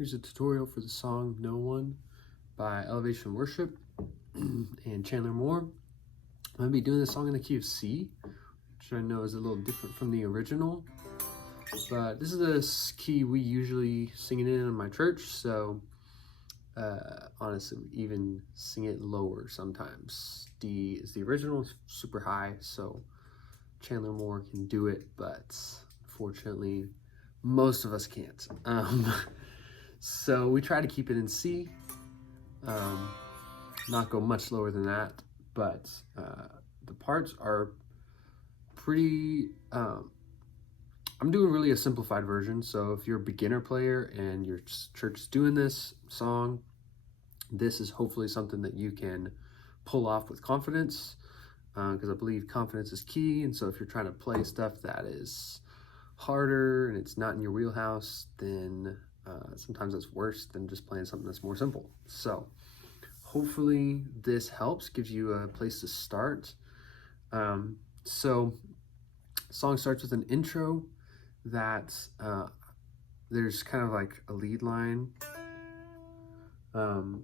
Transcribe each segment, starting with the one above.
Here's a tutorial for the song No One by Elevation Worship and Chandler Moore. I'm going to be doing this song in the key of C, which I know is a little different from the original, but this is the key we usually sing it in my church, so honestly, we even sing it lower sometimes. D is the original, super high, so Chandler Moore can do it, but unfortunately, most of us can't. So we try to keep it in C, not go much lower than that, but the parts are pretty, I'm doing really a simplified version, so if you're a beginner player and your church is doing this song, this is hopefully something that you can pull off with confidence, because I believe confidence is key, and so if you're trying to play stuff that is harder and it's not in your wheelhouse, then sometimes it's worse than just playing something that's more simple. So hopefully this helps, gives you a place to start. So song starts with an intro that there's kind of like a lead line. So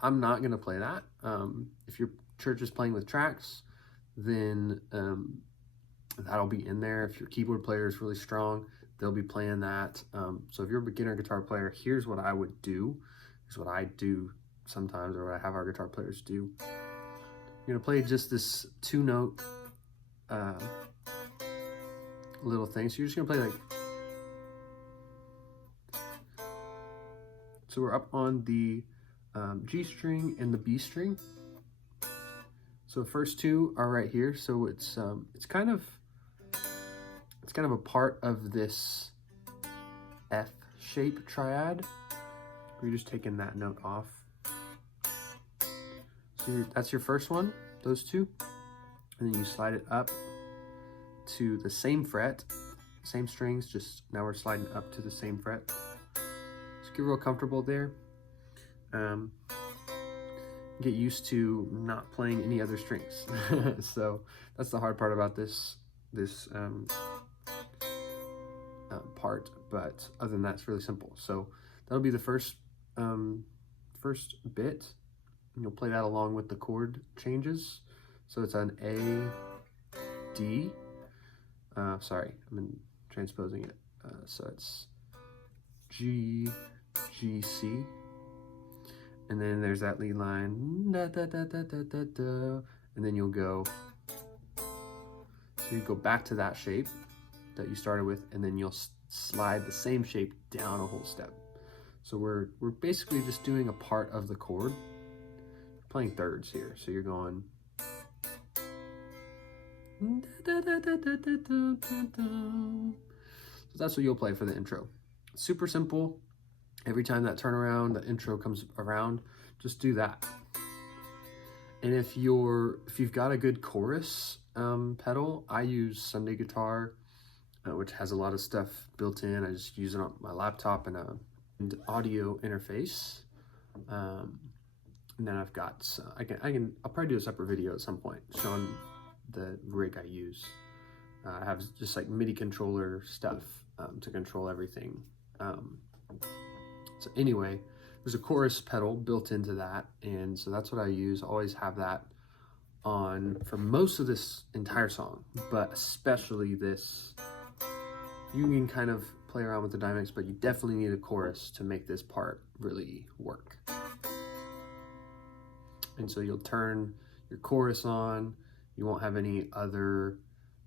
I'm not gonna play that. If your church is playing with tracks, then that'll be in there. If your keyboard player is really strong, they'll be playing that. So if you're a beginner guitar player, here's what I would do. Here's what I do sometimes, or what I have our guitar players do. You're gonna play just this 2-note little thing. So you're just gonna play like, so we're up on the G string and the B string. So the first two are right here. So it's kind of a part of this F shape triad. We're just taking that note off. So that's your first one, those two, and then you slide it up to the same fret, same strings, just now we're sliding up to the same fret. Just get real comfortable there. Get used to not playing any other strings. So that's the hard part about this part, but other than that, it's really simple. So that'll be the first bit, and you'll play that along with the chord changes. So it's an A, D, sorry, I'm transposing it. So it's G, G, C, and then there's that lead line, da, da, da, da, da, da, da, and then you'll go, so you go back to that shape that you started with, and then you'll slide the same shape down a whole step. So we're basically just doing a part of the chord. We're playing thirds here, so you're going, da, da, da, da, da, da, da, da. So that's what you'll play for the intro. Super simple. Every time that turnaround, the intro comes around, just do that. And if you've got a good chorus pedal, I use Sunday Guitar, which has a lot of stuff built in. I just use it on my laptop and an audio interface. And then I've got, I'll probably do a separate video at some point showing the rig I use. I have just like MIDI controller stuff to control everything. So anyway, there's a chorus pedal built into that, and so that's what I use. I always have that on for most of this entire song, but especially this. You can kind of play around with the dynamics, but you definitely need a chorus to make this part really work. And so you'll turn your chorus on. You won't have any other,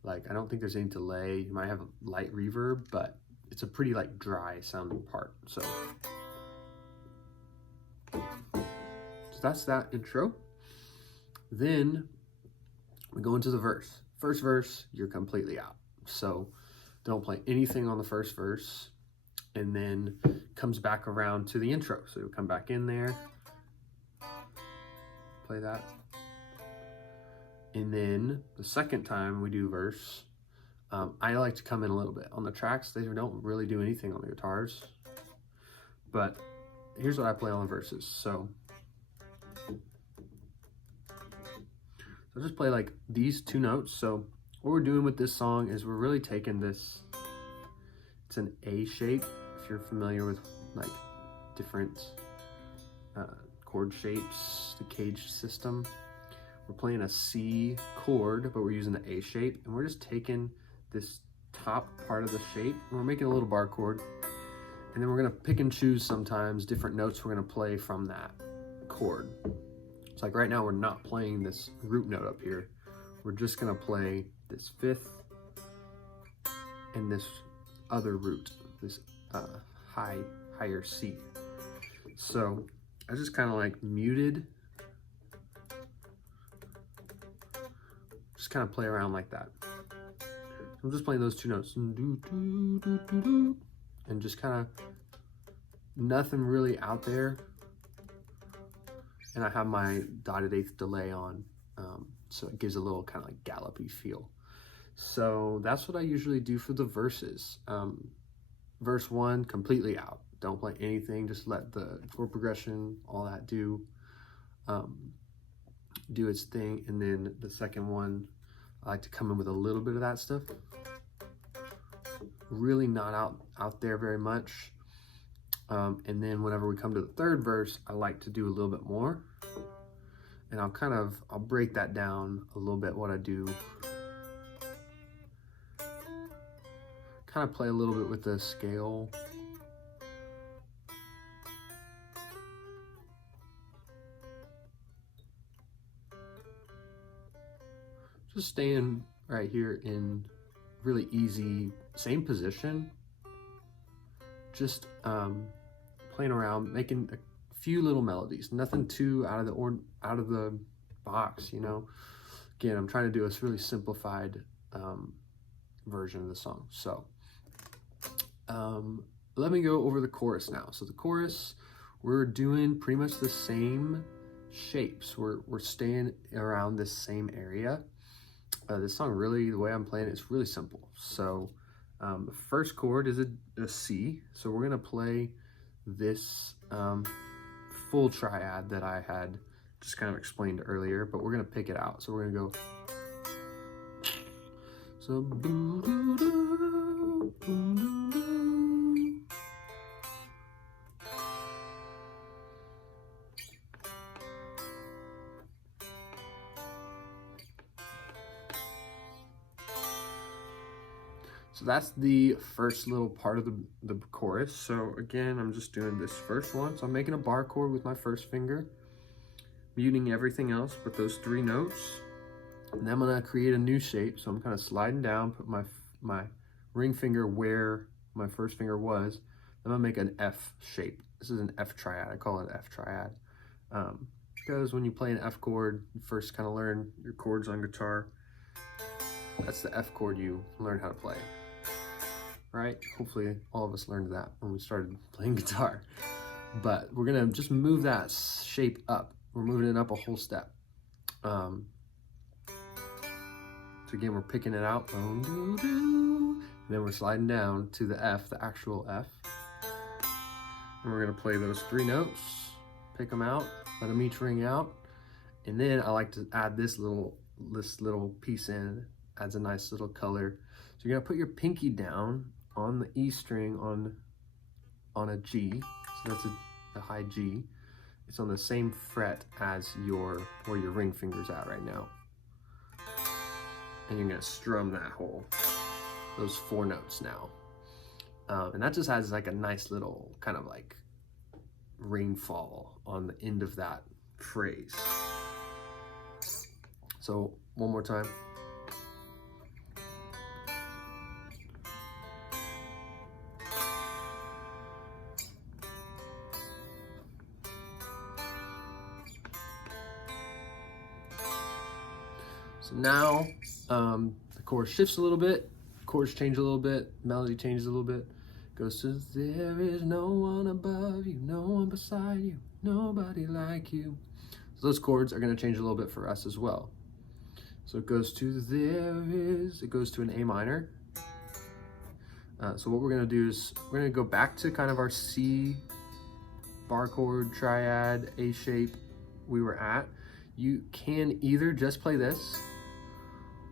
like, I don't think there's any delay. You might have a light reverb, but it's a pretty like dry sounding part. So that's that intro. Then we go into the verse. First verse, you're completely out. So don't play anything on the first verse, and then comes back around to the intro. So you'll come back in there, play that. And then the second time we do verse, I like to come in a little bit. On the tracks, they don't really do anything on the guitars, but here's what I play on the verses. So just play like these 2 notes. So what we're doing with this song is we're really taking this, it's an A shape, if you're familiar with like different chord shapes, the cage system. We're playing a C chord, but we're using the A shape, and we're just taking this top part of the shape, and we're making a little bar chord, and then we're gonna pick and choose sometimes different notes we're gonna play from that chord. It's like right now we're not playing this root note up here. We're just gonna play this fifth and this other root, this higher C. So I just kind of like muted, just kind of play around like that. I'm just playing those two notes, and just kind of nothing really out there. And I have my dotted eighth delay on, so it gives a little kind of like gallopy feel. So that's what I usually do for the verses. Verse 1, completely out. Don't play anything, just let the chord progression, all that do its thing. And then the second one, I like to come in with a little bit of that stuff. Really not out there very much. And then whenever we come to the third verse, I like to do a little bit more. And I'll break that down a little bit, what I do. Kind of play a little bit with the scale. Just staying right here in really easy, same position. Just playing around, making a few little melodies, nothing too out of the box, you know. Again, I'm trying to do a really simplified version of the song. So let me go over the chorus now. So the chorus, we're doing pretty much the same shapes. We're staying around this same area. This song really, the way I'm playing it, it's really simple. So the first chord is a C. So we're gonna play this full triad that I had just kind of explained earlier, but we're gonna pick it out. So we're gonna go. So boo-doo-doo, boo-doo-doo. So that's the first little part of the chorus. So again, I'm just doing this first one. So I'm making a bar chord with my first finger, muting everything else but those three notes. And then I'm gonna create a new shape. So I'm kind of sliding down, put my ring finger where my first finger was. I'm gonna make an F shape. This is an F triad. I call it an F triad. Because when you play an F chord, you first kind of learn your chords on guitar. That's the F chord you learn how to play. Right? Hopefully all of us learned that when we started playing guitar. But we're gonna just move that shape up. We're moving it up a whole step. So again, we're picking it out. And then we're sliding down to the F, the actual F. And we're gonna play those three notes, pick them out, let them each ring out. And then I like to add this little piece in, adds a nice little color. So you're gonna put your pinky down on the E string on a G, so that's a high G. It's on the same fret as where your ring finger's at right now. And you're gonna strum those four notes now. And that just has like a nice little kind of like rainfall on the end of that phrase. So one more time. So now the chord shifts a little bit, chords change a little bit, melody changes a little bit. Goes to there is no one above you, no one beside you, nobody like you. So those chords are going to change a little bit for us as well. So it goes to it goes to an A minor. So what we're going to do is we're going to go back to kind of our C bar chord, triad, A shape we were at. You can either just play this,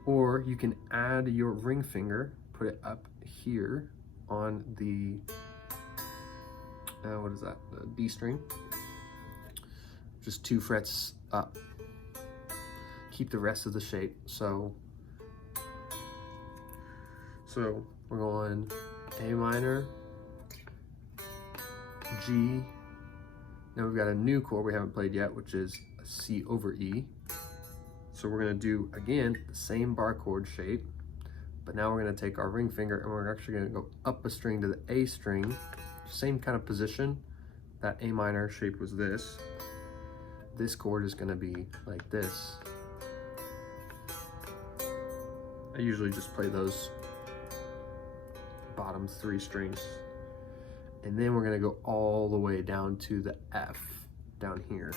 Or you can add your ring finger, put it up here on the, what is that, the D string. Just 2 frets up. Keep the rest of the shape. So we're going A minor, G. Now we've got a new chord we haven't played yet, which is a C over E. So we're gonna do, again, the same bar chord shape, but now we're gonna take our ring finger and we're actually gonna go up a string to the A string, same kind of position. That A minor shape was this. This chord is gonna be like this. I usually just play those bottom 3 strings. And then we're gonna go all the way down to the F down here.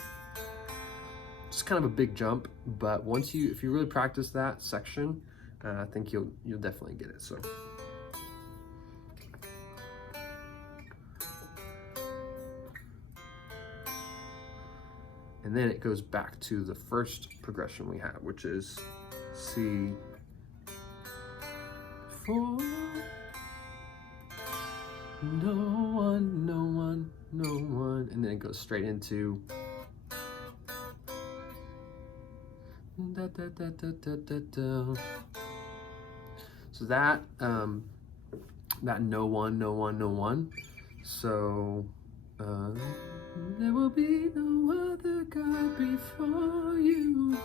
It's kind of a big jump, but if you really practice that section, I think you'll definitely get it. So. And then it goes back to the first progression we had, which is C, 4, no one, no one, no one, and then it goes straight into da, da, da, da, da, da, da. So that no one, no one, no one. So there will be no other God before you.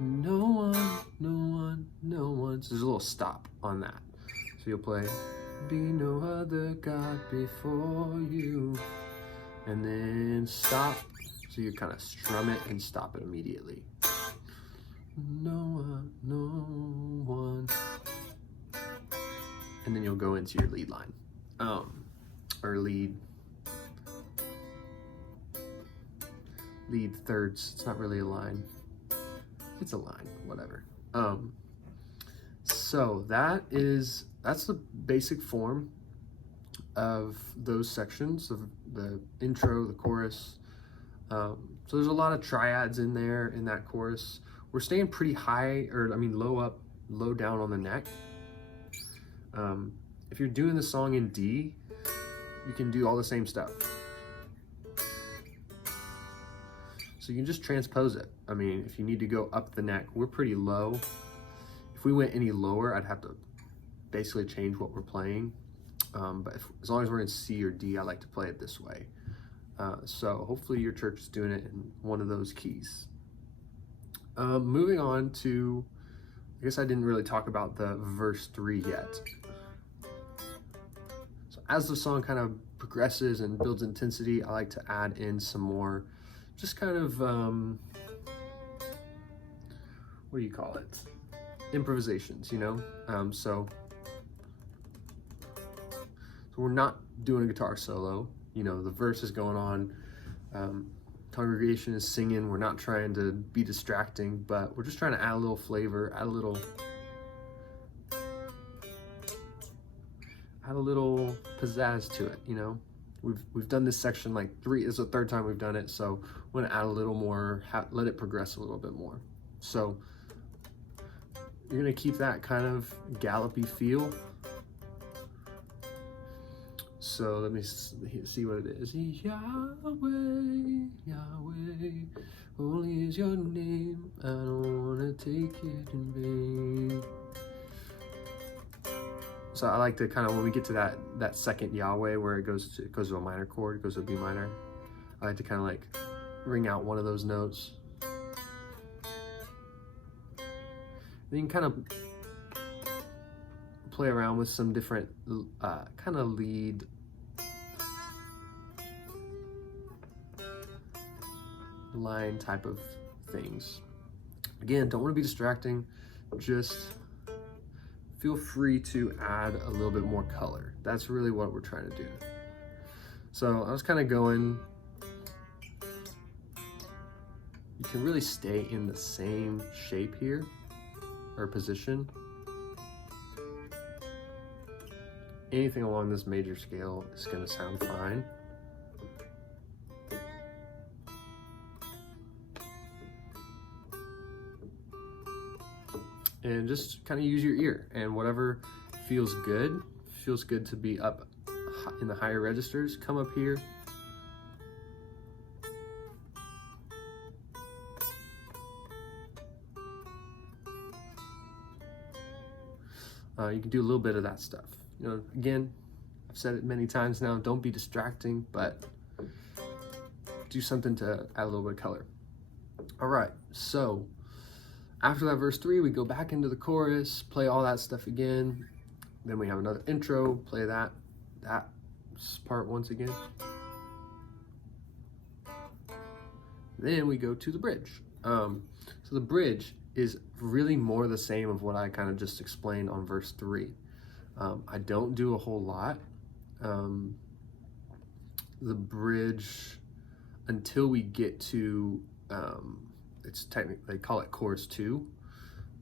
No one, no one, no one. So there's a little stop on that. So you'll play, be no other God before you. And then stop. So you kind of strum it and stop it immediately. No one, no one. And then you'll go into your lead line. Or lead thirds. It's not really a line. It's a line, whatever. So that's the basic form of those sections of the intro, the chorus. So there's a lot of triads in there in that chorus. We're staying pretty high, low up, low down on the neck. If you're doing the song in D, you can do all the same stuff. So you can just transpose it. I mean, if you need to go up the neck, we're pretty low. If we went any lower, I'd have to basically change what we're playing. But as long as we're in C or D, I like to play it this way. So hopefully your church is doing it in one of those keys. Moving on to, I guess I didn't really talk about the verse 3 yet. So as the song kind of progresses and builds intensity, I like to add in some more, just kind of, what do you call it? Improvisations, you know? So we're not doing a guitar solo. You know, the verse is going on. Congregation is singing. We're not trying to be distracting, but we're just trying to add a little flavor, add a little pizzazz to it, you know? We've done this section like 3, it's the 3rd time we've done it, so we're gonna add a little more, let it progress a little bit more. So you're gonna keep that kind of gallopy feel. So let me see what it is. Yahweh, Yahweh, holy is your name. I don't wanna take it in vain. So I like to kind of, when we get to that second Yahweh where it goes to a minor chord, it goes to a B minor, I like to kind of like ring out one of those notes. Then you can kind of play around with some different kind of lead line type of things. Again, don't want to be distracting, just feel free to add a little bit more color. That's really what we're trying to do. So I was kind of going, you can really stay in the same shape here, or position. Anything along this major scale is going to sound fine. and just kind of use your ear, and whatever feels good to be up in the higher registers. Come up here. You can do a little bit of that stuff. You know, again, I've said it many times now, don't be distracting, but do something to add a little bit of color. All right, so after that verse 3, we go back into the chorus, play all that stuff again. Then we have another intro, play that part once again. Then we go to the bridge. So the bridge is really more the same of what I kind of just explained on verse 3. I don't do a whole lot. The bridge, until we get to, it's technically, they call it chorus 2,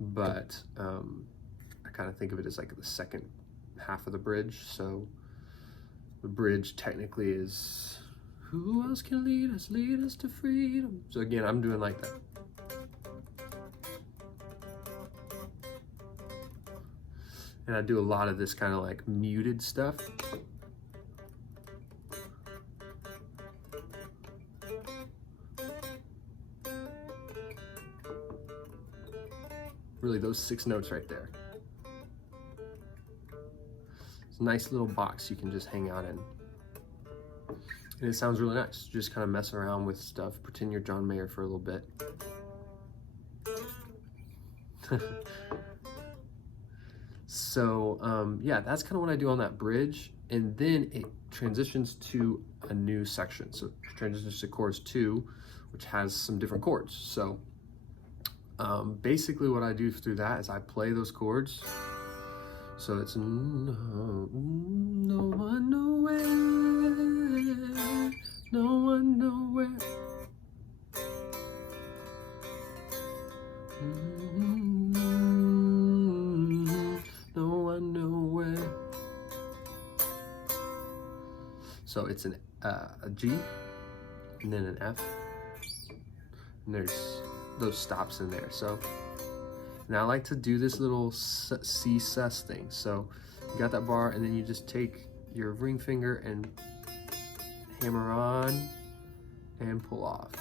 but I kind of think of it as like the second half of the bridge. So the bridge technically is, who else can lead us to freedom? So again, I'm doing like that. And I do a lot of this kind of like muted stuff. Really, those 6 notes right there. It's a nice little box you can just hang out in. And it sounds really nice. Just kind of mess around with stuff. Pretend you're John Mayer for a little bit. So yeah, that's kind of what I do on that bridge. And then it transitions to a new section. So it transitions to chorus 2, which has some different chords. So basically what I do through that is I play those chords. So it's no one nowhere, no one nowhere. No one nowhere. So it's a G and then an F, and there's those stops in there. So now I like to do this little C sus thing. So you got that bar, and then you just take your ring finger and hammer on and pull off.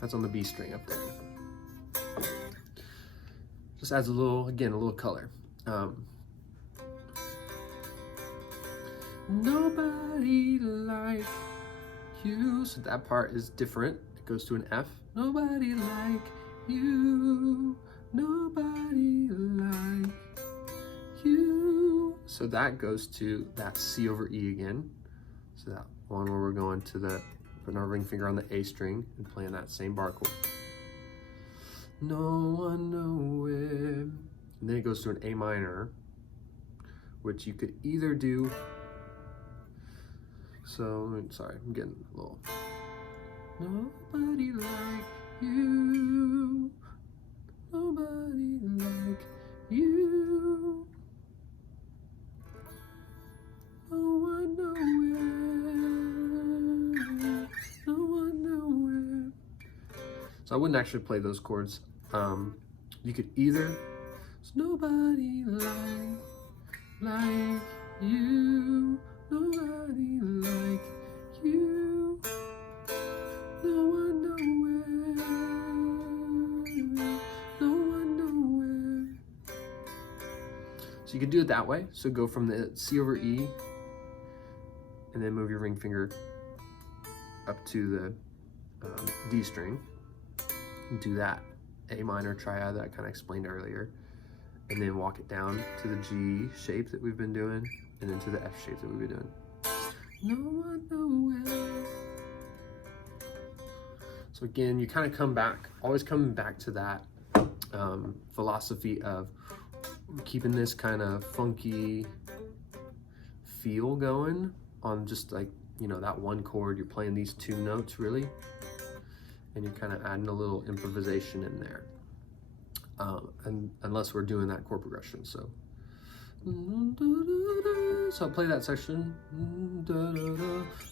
That's on the B string up there. Just adds a little, again, a little color. Nobody like you. So that part is different. It goes to an F. Nobody like you. Nobody like you. So that goes to that C over E again. So that one where we're going to the, putting our ring finger on the A string and playing that same bar chord. No one nowhere. And then it goes to an A minor, which you could either do, so, sorry, I'm getting a little. Nobody like you. Nobody like you. No one nowhere. No one nowhere. So I wouldn't actually play those chords. You could either, it's nobody like you. Nobody like you. No one nowhere. No one nowhere. So you could do it that way. So go from the C over E and then move your ring finger up to the D string. And do that A minor triad that I kind of explained earlier. And then walk it down to the G shape that we've been doing, and then to the F shape that we've been doing. No one nowhere. So again, you kind of come back, always coming back to that philosophy of keeping this kind of funky feel going on just like, you know, that one chord. You're playing these 2 notes really, and you're kind of adding a little improvisation in there. And unless we're doing that chord progression. So I'll play that section.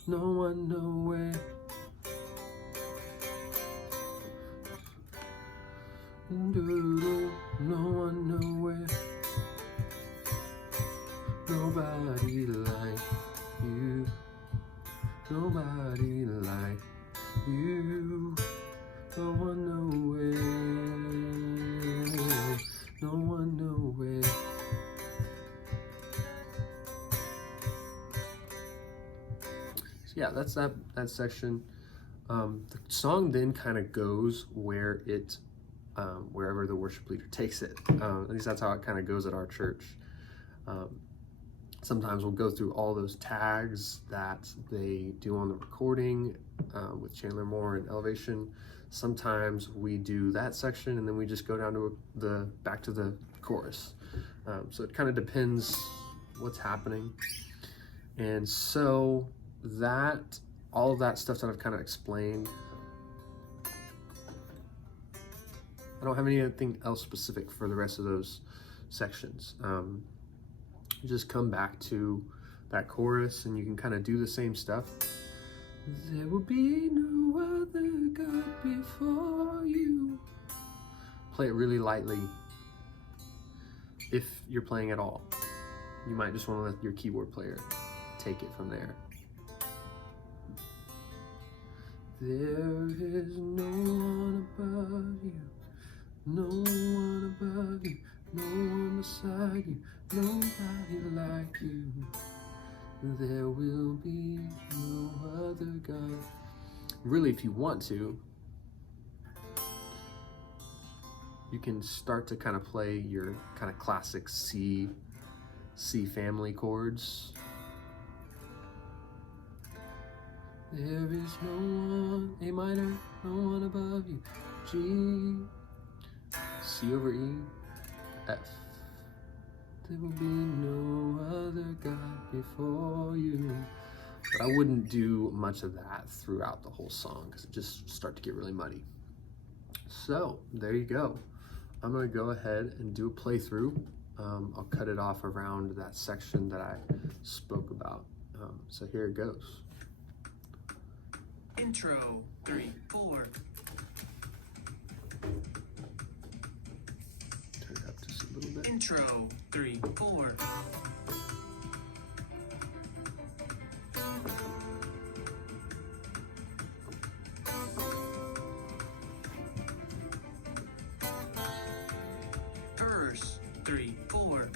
No one nowhere. No one nowhere, nobody like you, nobody like you, no one nowhere, no one nowhere. So yeah, that's that section. The song then kind of goes where it wherever the worship leader takes it. At least that's how it kind of goes at our church. Sometimes we'll go through all those tags that they do on the recording with Chandler Moore and Elevation. Sometimes we do that section and then we just go down to back to the chorus. So it kind of depends what's happening. And so that all of that stuff that I've kind of explained, I don't have anything else specific for the rest of those sections. Just come back to that chorus and you can kind of do the same stuff. There will be no other God before you. Play it really lightly if you're playing at all. You might just want to let your keyboard player take it from there. There is no one above you, no one above you, no one beside you, nobody like you. There will be no other God. Really, if you want to, you can start to kind of play your kind of classic C family chords. There is no one, A minor, no one above you, G, C over E, F. There will be no other God before you. But I wouldn't do much of that throughout the whole song because it just start to get really muddy. So there you go. I'm gonna go ahead and do a playthrough. I'll cut it off around that section that I spoke about. So here it goes. Intro, 3, 4. Turn it up just a little bit. Intro, 3, 4. Verse, 3, 4.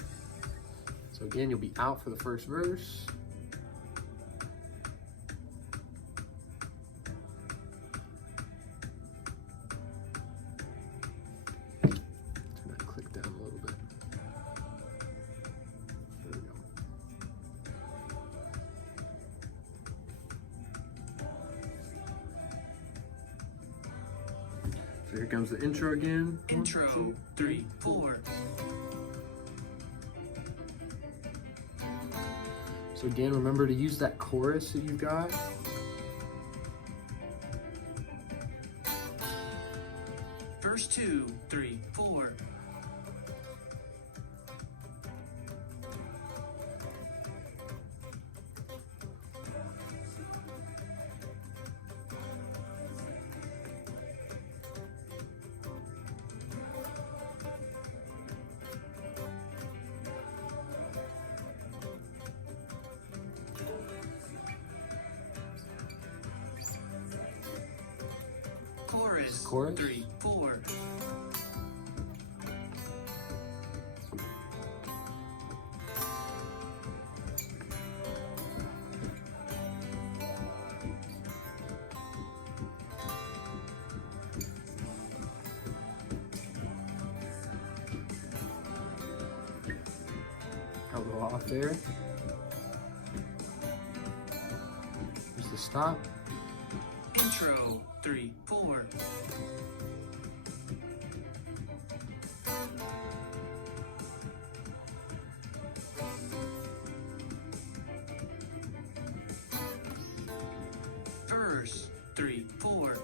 So again, you'll be out for the first verse. So here comes the intro again. Intro, 1, 2, 3, 4. So again, remember to use that chorus that you've got. Verse 2, 3, 4. Chorus, 3, 4. A little off there. Here's the stop. Intro, 3, 4. Verse, 3, 4.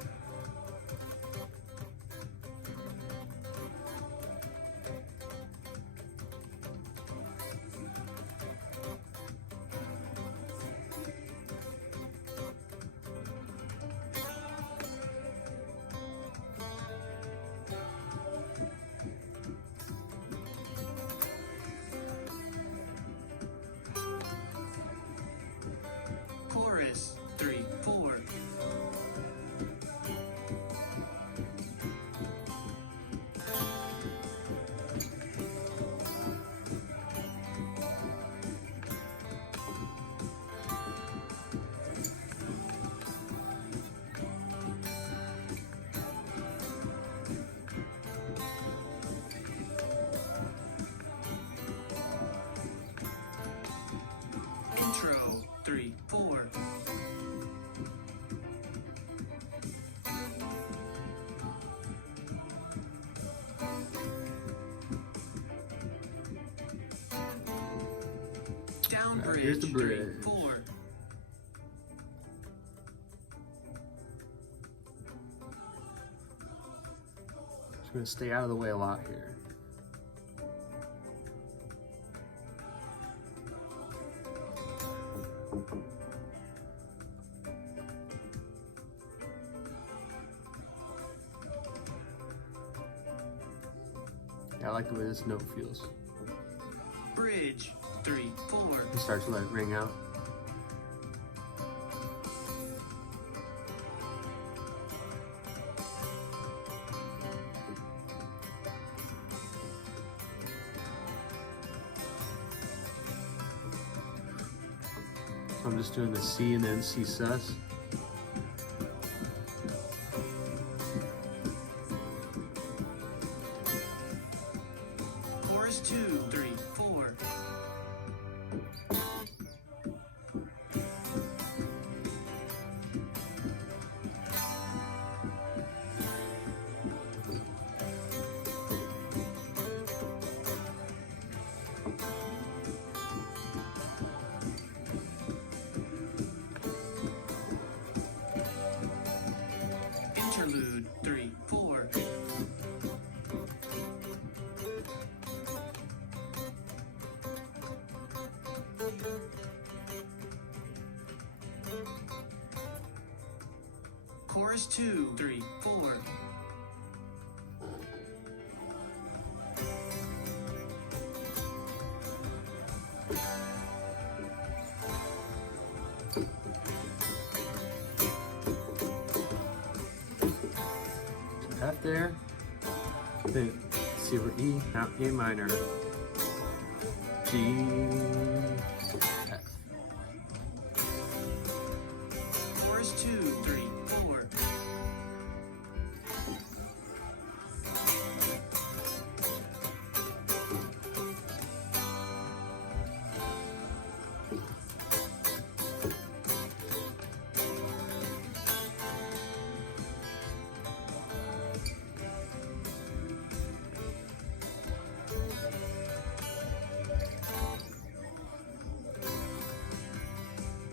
bridge, here's the 3, bridge. 4. Just gonna stay out of the way a lot here. Yeah, I like the way this note feels. Bridge, 3, 4. It starts to let it ring out. So I'm just doing the C and then C sus. Chorus 2, 3, 4. Interlude, 3, 4. Chorus 2, 3, 4. F there. Then C over E, now A minor. G, F. Chorus 2, 3, 4.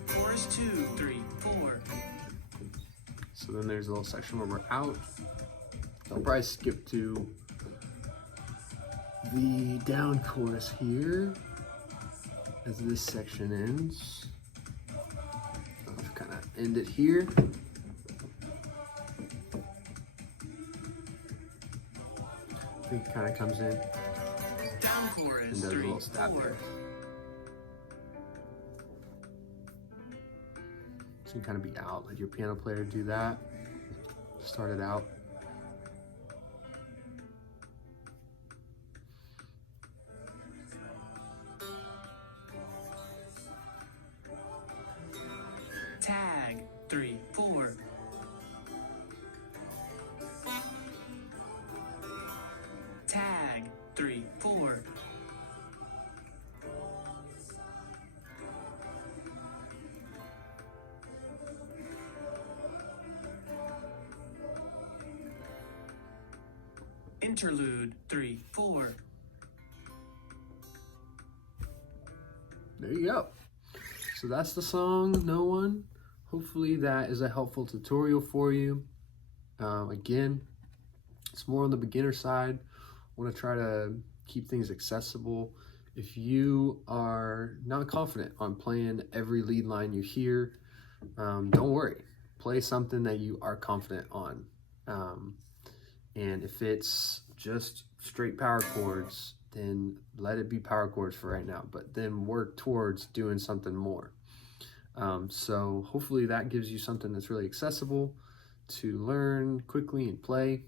Chorus 2, 3, 4. So then there's a little section where we're out. I'll probably skip to the down chorus here as this section ends. I'll kind of end it here. I think it kind of comes in Down and chorus, does a 3, little stab 4. there. So you can kind of be out, let your piano player do that. Start it out. Tag, 3, 4. Tag, 3, 4. Interlude, 3, 4. There you go. So that's the song, No One. Hopefully that is a helpful tutorial for you. Again, it's more on the beginner side. I want to try to keep things accessible. If you are not confident on playing every lead line you hear, don't worry. Play something that you are confident on. And if it's just straight power chords, then let it be power chords for right now, but then work towards doing something more. So hopefully that gives you something that's really accessible to learn quickly and play.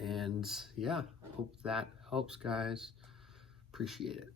And yeah, hope that helps, guys. Appreciate it.